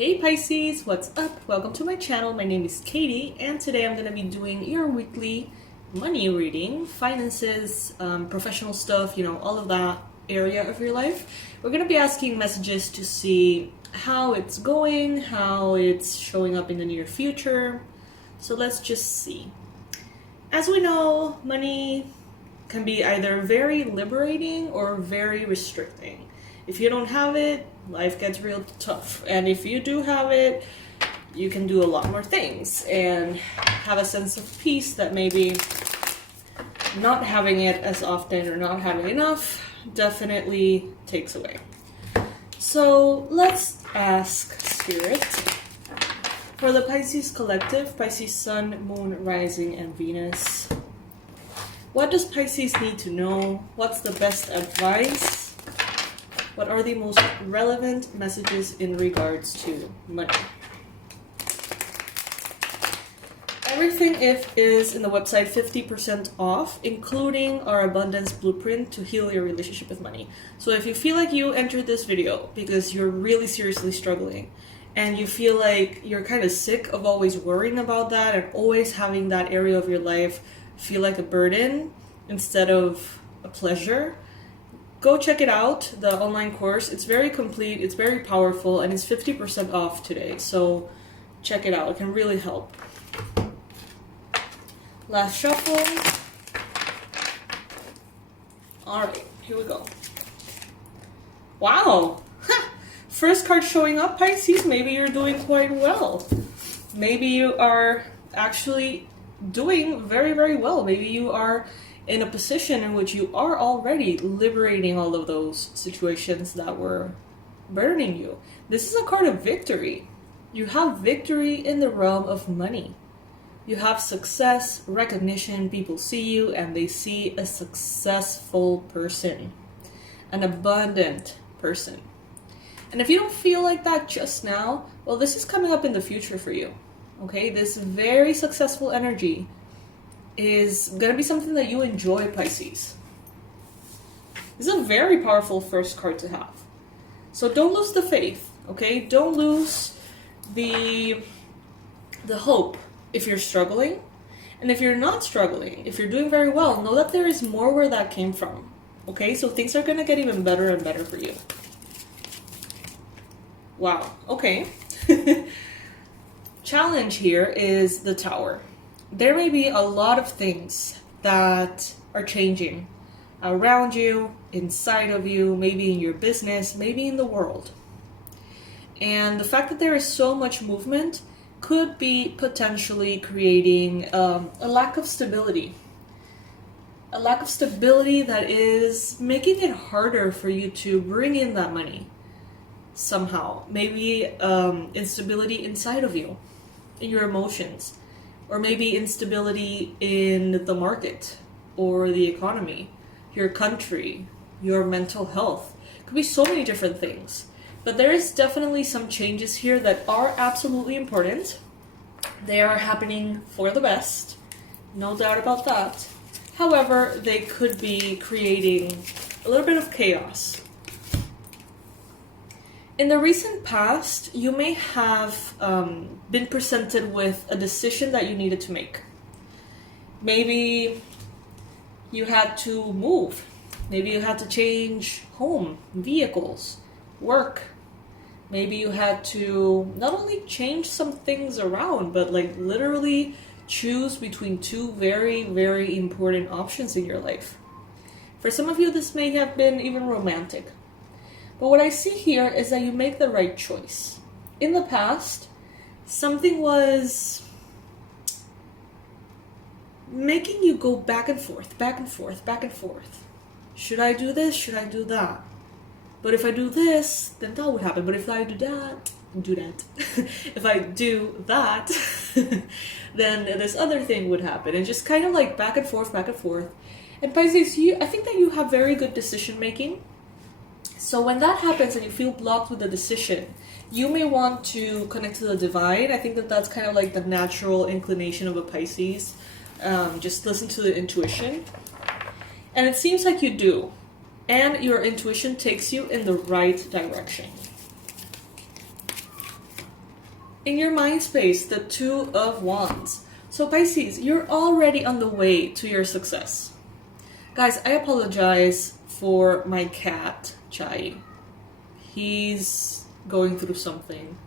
Hey Pisces, what's up? Welcome to my channel. My name is Katie, and today I'm going to be doing your weekly money reading, finances, professional stuff, all of that area of your life. We're going to be asking messages to see how it's going, how it's showing up in the near future. So let's just see. As we know, money can be either very liberating or very restricting. If you don't have it, life gets real tough. And if you do have it, you can do a lot more things and have a sense of peace that maybe not having it as often or not having enough definitely takes away. So let's ask Spirit for the Pisces collective, Pisces Sun, Moon, Rising, and Venus. What does Pisces need to know? What's the best advice? What are the most relevant messages in regards to money? Everything is in the website 50% off, including our abundance blueprint to heal your relationship with money. So if you feel like you entered this video because you're really seriously struggling and you feel like you're kind of sick of always worrying about that and always having that area of your life feel like a burden instead of a pleasure, go check it out, the online course. It's very complete, it's very powerful, and it's 50% off today. So check it out, it can really help. Last shuffle. Alright, here we go. Wow! First card showing up, Pisces. Maybe you're doing quite well. Maybe you are actually doing very, very well. Maybe you are in a position in which you are already liberating all of those situations that were burdening you. This is a card of victory. You have victory in the realm of money. You have success, recognition, people see you and they see a successful person, an abundant person. And if you don't feel like that just now, well, this is coming up in the future for you. Okay, this very successful energy is going to be something that you enjoy, Pisces. This is a very powerful first card to have. So don't lose the faith, okay? Don't lose the hope if you're struggling. And if you're not struggling, if you're doing very well, know that there is more where that came from, okay? So things are going to get even better and better for you. Wow, okay. Challenge here is the Tower. There may be a lot of things that are changing around you, inside of you, maybe in your business, maybe in the world. And the fact that there is so much movement could be potentially creating a lack of stability. A lack of stability that is making it harder for you to bring in that money somehow. Maybe instability inside of you, in your emotions. Or maybe instability in the market or the economy, your country, your mental health. It could be so many different things. But there is definitely some changes here that are absolutely important. They are happening for the best, no doubt about that. However, they could be creating a little bit of chaos. In the recent past, you may have been presented with a decision that you needed to make. Maybe you had to move. Maybe you had to change home, vehicles, work. Maybe you had to not only change some things around, but like literally choose between two very, very important options in your life. For some of you, this may have been even romantic. But what I see here is that you make the right choice. In the past, something was making you go back and forth, back and forth, back and forth. Should I do this? Should I do that? But if I do this, then that would happen. But if I do that, if I do that, then this other thing would happen. And just kind of like back and forth, back and forth. And Pisces, I think that you have very good decision making. So when that happens and you feel blocked with a decision, you may want to connect to the divine. I think that that's kind of like the natural inclination of a Pisces. Just listen to the intuition. And it seems like you do. And your intuition takes you in the right direction. in your mind space, the Two of Wands. So Pisces, you're already on the way to your success. Guys, I apologize for my cat, Chai. He's going through something.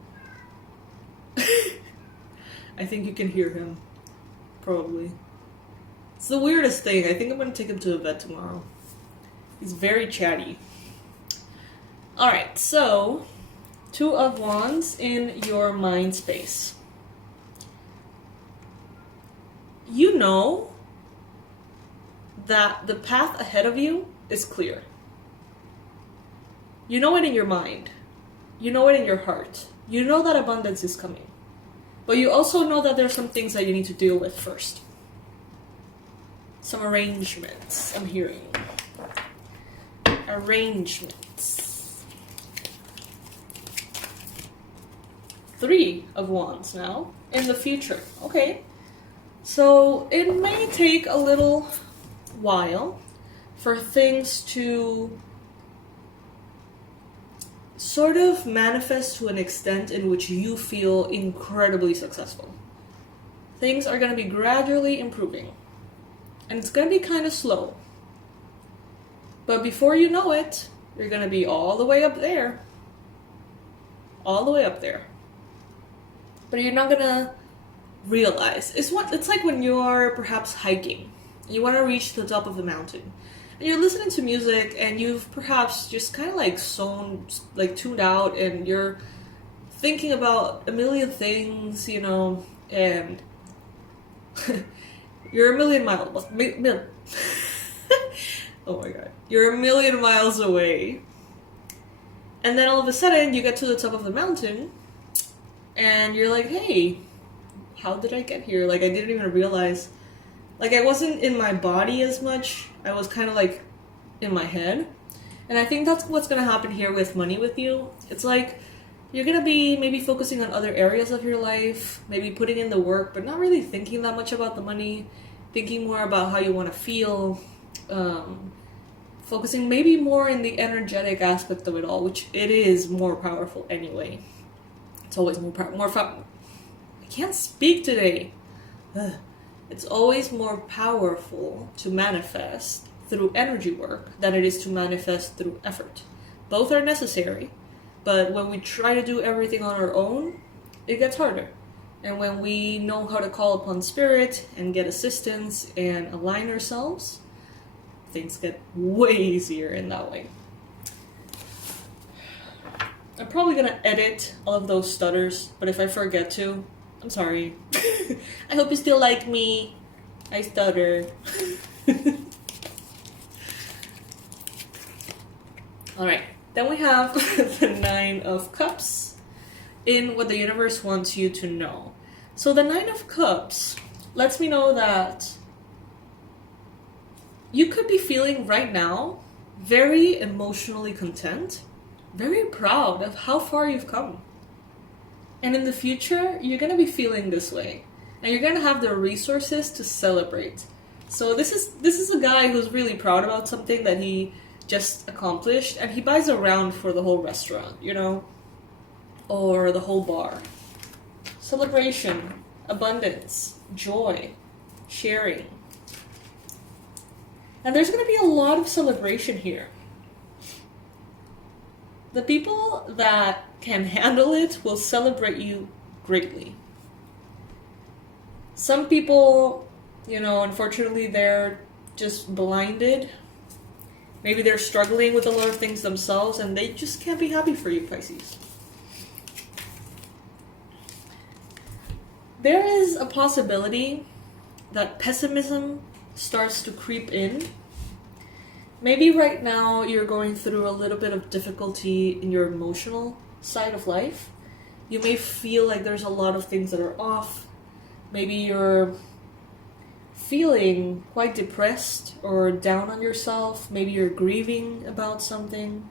I think you can hear him. Probably. It's the weirdest thing. I think I'm going to take him to the vet tomorrow. He's very chatty. Alright, so Two of Wands in your mind space. You know that the path ahead of you is clear. You know it in your mind. You know it in your heart. You know that abundance is coming. But you also know that there's some things that you need to deal with first. Some arrangements, I'm hearing. Arrangements. Three of Wands now, in the future. Okay. So it may take a little while for things to sort of manifest to an extent in which you feel incredibly successful. Things are going to be gradually improving. And it's going to be kind of slow. But before you know it, you're going to be all the way up there. All the way up there. But you're not going to realize. It's like when you're perhaps hiking. You want to reach the top of the mountain. And you're listening to music and you've perhaps just kind of like tuned out, and you're thinking about a million things, you know, and you're a million miles. Oh my god. You're a million miles away. And then all of a sudden you get to the top of the mountain and you're like, hey, how did I get here? Like, I didn't even realize. Like, I wasn't in my body as much. I was kind of like in my head. And I think that's what's going to happen here with money with you. It's like you're going to be maybe focusing on other areas of your life, maybe putting in the work, but not really thinking that much about the money, thinking more about how you want to feel, focusing maybe more in the energetic aspect of it all, which it is more powerful anyway. It's always more I can't speak today. Ugh. It's always more powerful to manifest through energy work than it is to manifest through effort. Both are necessary, but when we try to do everything on our own, it gets harder. And when we know how to call upon spirit and get assistance and align ourselves, things get way easier in that way. I'm probably going to edit all of those stutters, but if I forget to, I'm sorry. I hope you still like me. I stutter. Alright, then we have the Nine of Cups in what the universe wants you to know. So the Nine of Cups lets me know that you could be feeling right now very emotionally content, very proud of how far you've come. And in the future, you're going to be feeling this way. And you're going to have the resources to celebrate. So this is a guy who's really proud about something that he just accomplished. And he buys a round for the whole restaurant, you know? Or the whole bar. Celebration, abundance, joy, sharing. And there's going to be a lot of celebration here. The people that can handle it will celebrate you greatly. Some people, you know, unfortunately, they're just blinded. Maybe they're struggling with a lot of things themselves and they just can't be happy for you, Pisces. There is a possibility that pessimism starts to creep in. Maybe right now you're going through a little bit of difficulty in your emotional side of life. You may feel like there's a lot of things that are off. Maybe you're feeling quite depressed or down on yourself. Maybe you're grieving about something.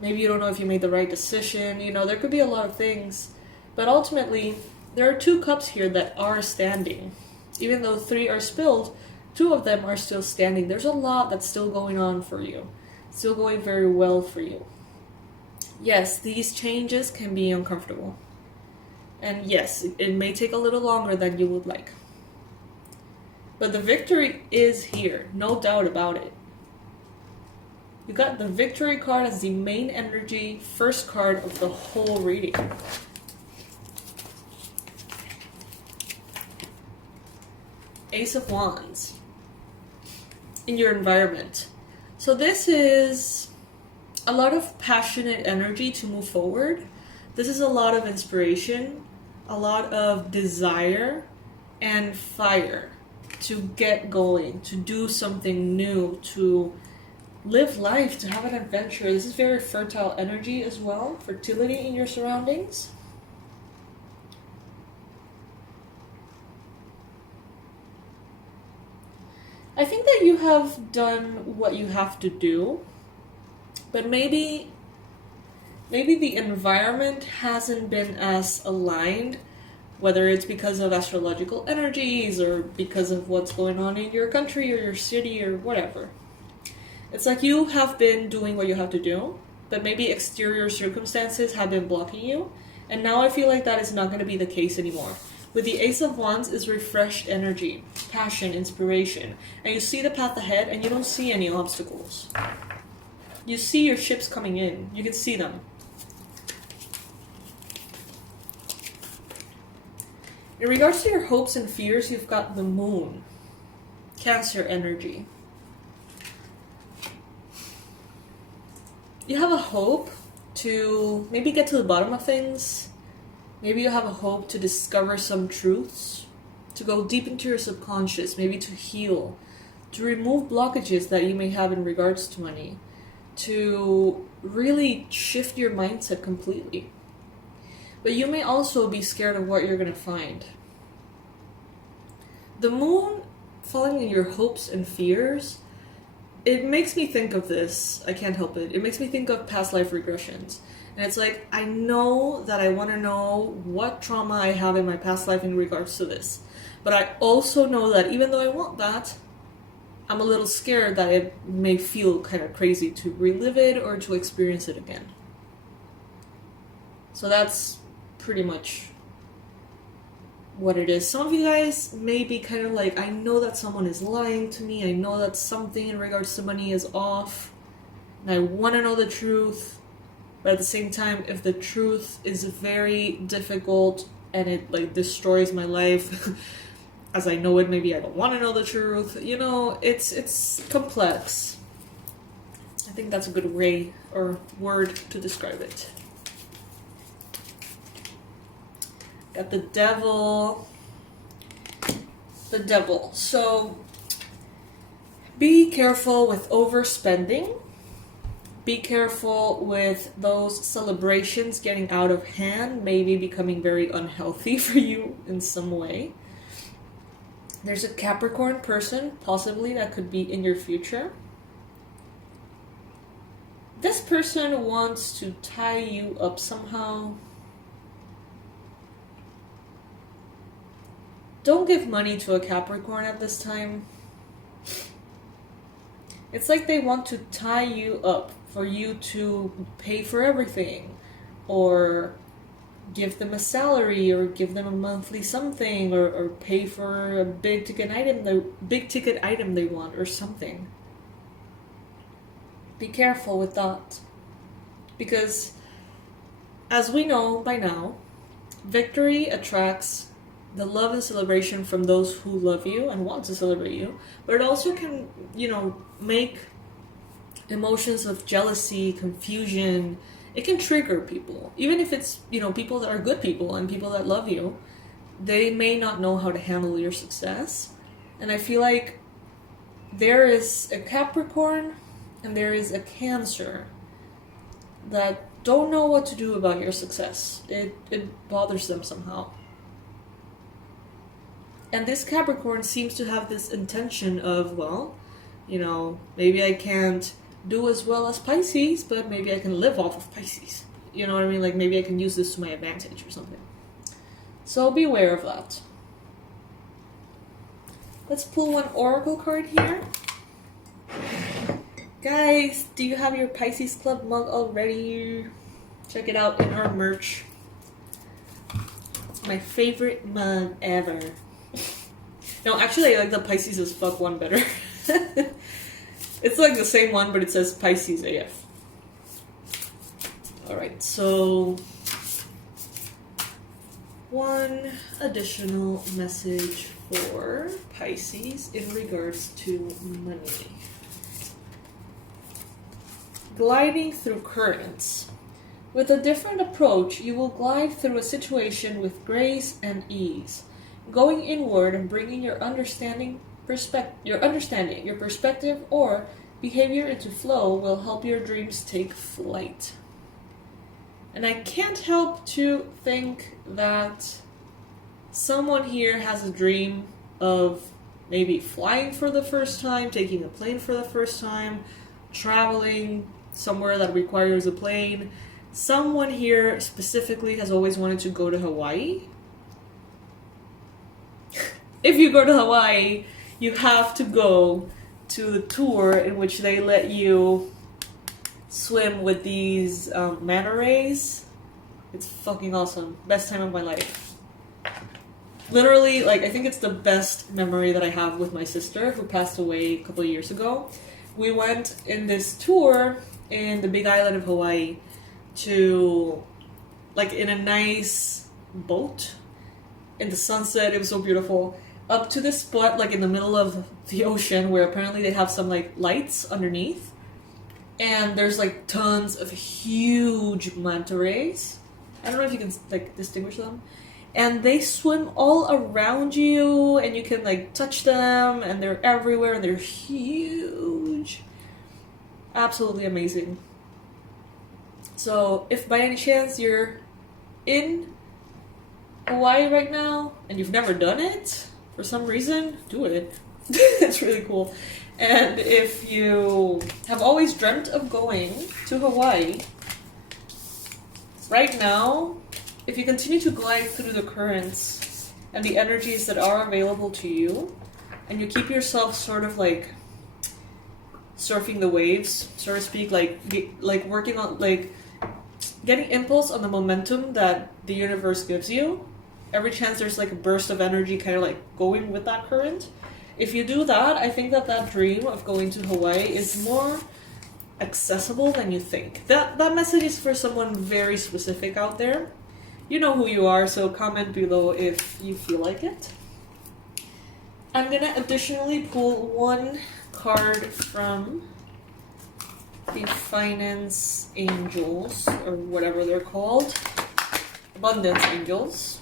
Maybe you don't know if you made the right decision. You know, there could be a lot of things. But ultimately, there are two cups here that are standing. Even though three are spilled, two of them are still standing. There's a lot that's still going on for you. Still going very well for you. Yes, these changes can be uncomfortable. And yes, it may take a little longer than you would like. But the victory is here, no doubt about it. You got the victory card as the main energy, first card of the whole reading. Ace of Wands in your environment. So this is a lot of passionate energy to move forward. This is a lot of inspiration, a lot of desire and fire to get going, to do something new, to live life, to have an adventure. This is very fertile energy as well, fertility in your surroundings. I think that you have done what you have to do, but maybe the environment hasn't been as aligned, whether it's because of astrological energies or because of what's going on in your country or your city or whatever. It's like you have been doing what you have to do, but maybe exterior circumstances have been blocking you, and now I feel like that is not going to be the case anymore. With the Ace of Wands is refreshed energy, passion, inspiration, and you see the path ahead and you don't see any obstacles. You see your ships coming in. You can see them. In regards to your hopes and fears, you've got the Moon, Cancer energy. You have a hope to maybe get to the bottom of things. Maybe you have a hope to discover some truths, to go deep into your subconscious, maybe to heal, to remove blockages that you may have in regards to money, to really shift your mindset completely. But you may also be scared of what you're going to find. The Moon falling in your hopes and fears, it makes me think of this. I can't help it. It makes me think of past life regressions. And it's like, I know that I want to know what trauma I have in my past life in regards to this. But I also know that even though I want that, I'm a little scared that it may feel kind of crazy to relive it or to experience it again. So that's pretty much what it is. Some of you guys may be kind of like, I know that someone is lying to me. I know that something in regards to money is off. And I want to know the truth. But at the same time, if the truth is very difficult and it like destroys my life as I know it, maybe I don't want to know the truth. You know, it's complex. I think that's a good way or word to describe it. Got the Devil. The Devil. So be careful with overspending. Be careful with those celebrations getting out of hand, maybe becoming very unhealthy for you in some way. There's a Capricorn person, possibly, that could be in your future. This person wants to tie you up somehow. Don't give money to a Capricorn at this time. It's like they want to tie you up for you to pay for everything, or give them a salary, or give them a monthly something, or pay for a big ticket item they want, or something. Be careful with that, because as we know by now, victory attracts the love and celebration from those who love you and want to celebrate you, but it also can, make emotions of jealousy, confusion. It can trigger people. Even if it's, people that are good people and people that love you, they may not know how to handle your success. And I feel like there is a Capricorn and there is a Cancer that don't know what to do about your success. It bothers them somehow. And this Capricorn seems to have this intention of, maybe I can't do as well as Pisces, but maybe I can live off of Pisces. You know what I mean? Like maybe I can use this to my advantage or something. So beware of that. Let's pull one oracle card here. Guys, do you have your Pisces Club mug already? Check it out in our merch. It's my favorite mug ever. No, actually I like the Pisces as fuck one better. It's like the same one, but it says Pisces AF. Alright, so one additional message for Pisces in regards to money. Gliding through currents. With a different approach, you will glide through a situation with grace and ease. Going inward and bringing your perspective or behavior into flow will help your dreams take flight. And I can't help to think that someone here has a dream of maybe flying for the first time, taking a plane for the first time, traveling somewhere that requires a plane. Someone here specifically has always wanted to go to Hawaii. If you go to Hawaii, you have to go to the tour in which they let you swim with these manta rays. It's fucking awesome. Best time of my life. Literally, like, I think it's the best memory that I have with my sister who passed away a couple of years ago. We went in this tour in the big island of Hawaii to, like, in a nice boat in the sunset. It was so beautiful. Up to this spot, like in the middle of the ocean, where apparently they have some like lights underneath, and there's like tons of huge manta rays. I don't know if you can like distinguish them, and they swim all around you, and you can like touch them, and they're everywhere, and they're huge. Absolutely amazing. So if by any chance you're in Hawaii right now and you've never done it for some reason, do it. It's really cool. And if you have always dreamt of going to Hawaii, right now, if you continue to glide through the currents and the energies that are available to you, and you keep yourself sort of like surfing the waves, so to speak, like working on, like, getting impulse on the momentum that the universe gives you. Every chance there's like a burst of energy kind of like going with that current. If you do that, I think that dream of going to Hawaii is more accessible than you think. That message is for someone very specific out there. You know who you are, so comment below if you feel like it. I'm gonna additionally pull one card from the finance angels, or whatever they're called. Abundance angels.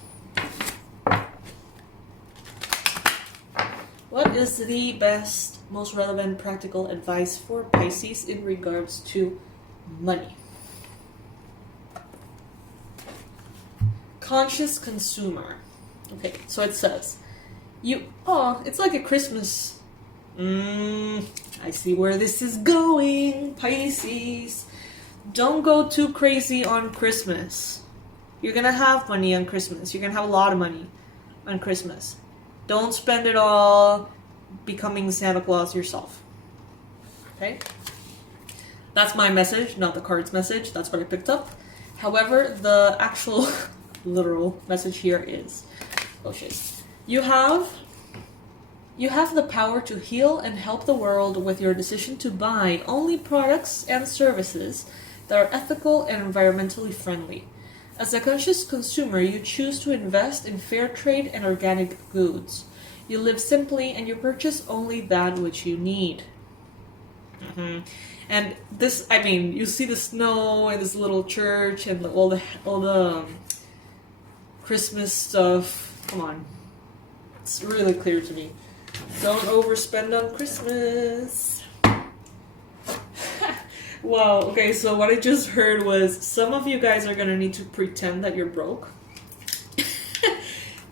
What is the best, most relevant, practical advice for Pisces in regards to money? Conscious consumer. Okay, so it says, it's like a Christmas. I see where this is going, Pisces. Don't go too crazy on Christmas. You're gonna have money on Christmas. You're gonna have a lot of money on Christmas. Don't spend it all becoming Santa Claus yourself. Okay? That's my message, not the card's message. That's what I picked up. However, the actual literal message here is, oh shit. You have the power to heal and help the world with your decision to buy only products and services that are ethical and environmentally friendly. As a conscious consumer, you choose to invest in fair trade and organic goods. You live simply and you purchase only that which you need. And this, I mean, you see the snow and this little church and all the Christmas stuff. Come on. It's really clear to me. Don't overspend on Christmas. Wow, okay, so what I just heard was some of you guys are gonna need to pretend that you're broke.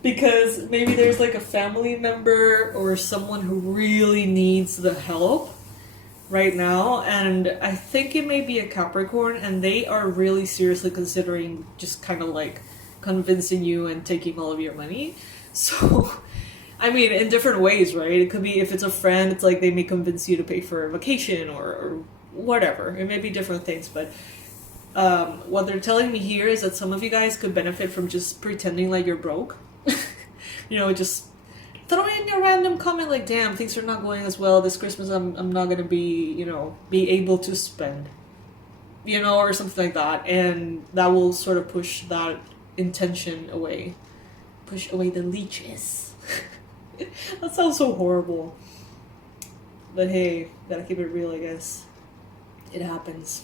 Because maybe there's like a family member or someone who really needs the help right now, and I think it may be a Capricorn, and they are really seriously considering just kind of like convincing you and taking all of your money. So, I mean, in different ways, right? It could be, if it's a friend, it's like they may convince you to pay for a vacation or whatever. It may be different things, but What they're telling me here is that some of you guys could benefit from just pretending like you're broke. You know, just throw in a random comment like, damn, things are not going as well this Christmas, I'm not gonna be, you know, be able to spend, you know, or something like that, and that will sort of push that intention away. Push away the leeches. That sounds so horrible. But hey, gotta keep it real, I guess. It happens.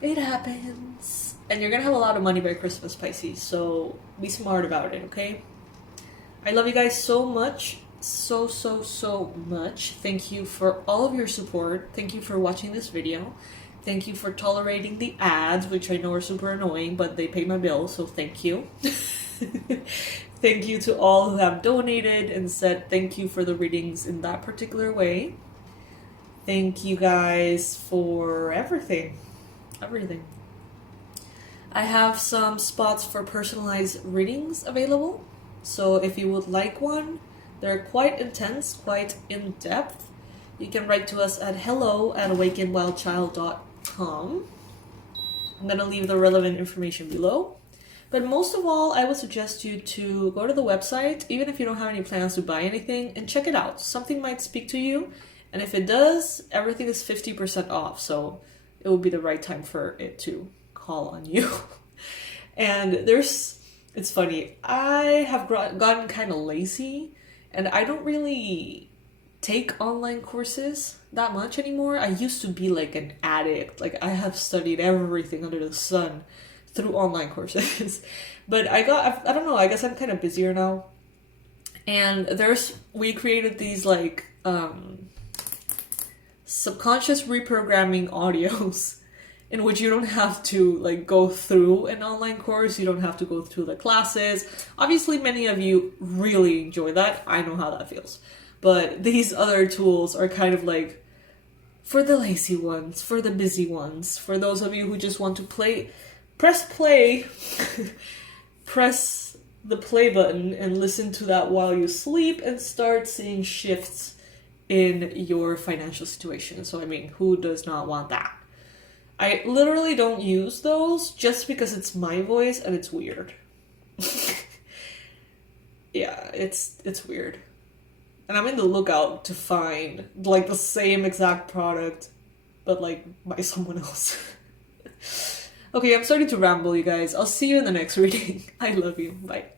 It happens. And you're gonna have a lot of money by Christmas, Pisces, so be smart about it, okay? I love you guys so much. So much. Thank you for all of your support. Thank you for watching this video. Thank you for tolerating the ads, which I know are super annoying, but they pay my bills, so thank you. Thank you to all who have donated and said thank you for the readings in that particular way. Thank you guys for everything. Everything. I have some spots for personalized readings available. So if you would like one, they're quite intense, quite in-depth. You can write to us at hello@awakenwildchild.com. I'm going to leave the relevant information below. But most of all, I would suggest you to go to the website, even if you don't have any plans to buy anything, and check it out. Something might speak to you, and if it does, everything is 50% off, so it will be the right time for it to call on you. And it's funny, I have gotten kind of lazy, and I don't really take online courses that much anymore. I used to be like an addict. Like, I have studied everything under the sun through online courses. But I don't know, I guess I'm kind of busier now. And we created these like subconscious reprogramming audios in which you don't have to like go through an online course, you don't have to go through the classes. Obviously, many of you really enjoy that. I know how that feels. But these other tools are kind of like for the lazy ones, for the busy ones, for those of you who just want to press play, press the play button and listen to that while you sleep and start seeing shifts in your financial situation. So, I mean, who does not want that? I literally don't use those just because it's my voice and it's weird. Yeah, it's weird. And I'm in the lookout to find like the same exact product, but like by someone else. Okay, I'm starting to ramble, you guys. I'll see you in the next reading. I love you. Bye.